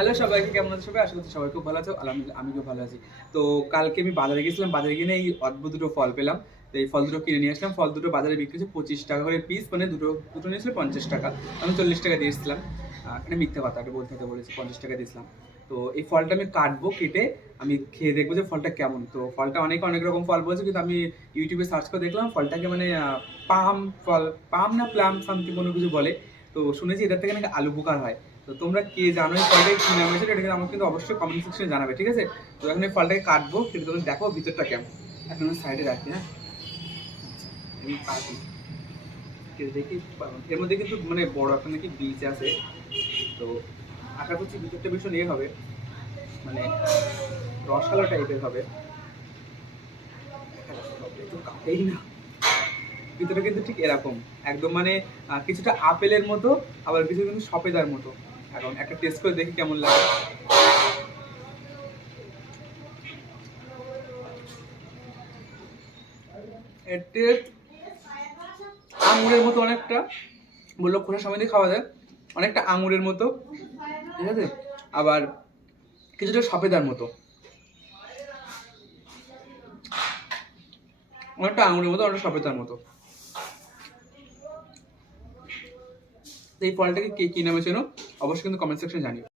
Hello সবাইকে, কেমন আছো সবাই? আশা করছি সবাই খুব ভালো আছো। আমি খুব ভালো আছি। তো কালকে আমি বাজারে গেছিলাম বাজারে গিয়ে এই অদ্ভুত দুটো ফল পেলাম। তো এই ফল দুটো কিনে নিয়ে আসলাম। ফল দুটো বাজারে বিক্রি হচ্ছে পঁচিশ টাকা করে পিস মানে দুটো দুটো নিয়েছিল পঞ্চাশ টাকা। আমি চল্লিশ টাকা দিয়ে এসেছিলাম। এটা মিথ্যা কথা, এটা বলতে বলেছি পঞ্চাশ টাকা দিয়েছিলাম। তো এই ফলটা আমি কাটবো, কেটে আমি খেয়ে দেখব যে ফলটা কেমন। তো ফলটা অনেক অনেক রকম ফল বলছে, কিন্তু আমি ইউটিউবে সার্চ করে দেখলাম, ফলটাকে মানে পাম ফল, পাম না প্লাম সামথিং কোনো কিছু বলে। তো শুনেছি এটার থেকে নাকি আলু পোকার হয়। তো তোমরা কে জানো এই ফলটাকে কি নাম এটা কিন্তু আমাকে কিন্তু অবশ্যই কমেন্ট সেকশনে জানাবে, ঠিক আছে? তো এখন এই ফলটাকে কাটবো কিন্তু তুমি দেখো ভিতরটা কেমন। এখন সাইডে রাখি হ্যাঁ? দেখি? এর মধ্যে কিন্তু মানে বড় একটা নাকি বীজ আছে। তো আশা করছি ভিতরটা ভীষণ ইয়ে হবে। মানে রসালো টাইপের হবে। কাটেই না। ভিতরে কিন্তু ঠিক এরকম। একদম মানে কিছুটা আপেলের মতো, আবার কিছু কিন্তু সপেদার মতো। এখন একটা টেস্ট করে দেখি কেমন লাগে। এর আঙুরের মতো অনেকটা। বলল খোসার সময় দিয়ে খাওয়া যায়। অনেকটা আঙুরের মতো। ঠিক আছে? আবার কিছুটা সপেদার মতো। অনেকটা আঙুরের মতো, অনেকটা সপেদার মতো। এই ফলটাকে কে কি নামে চেনো অবশ্যই কিন্তু কমেন্ট সেকশনে জানিও।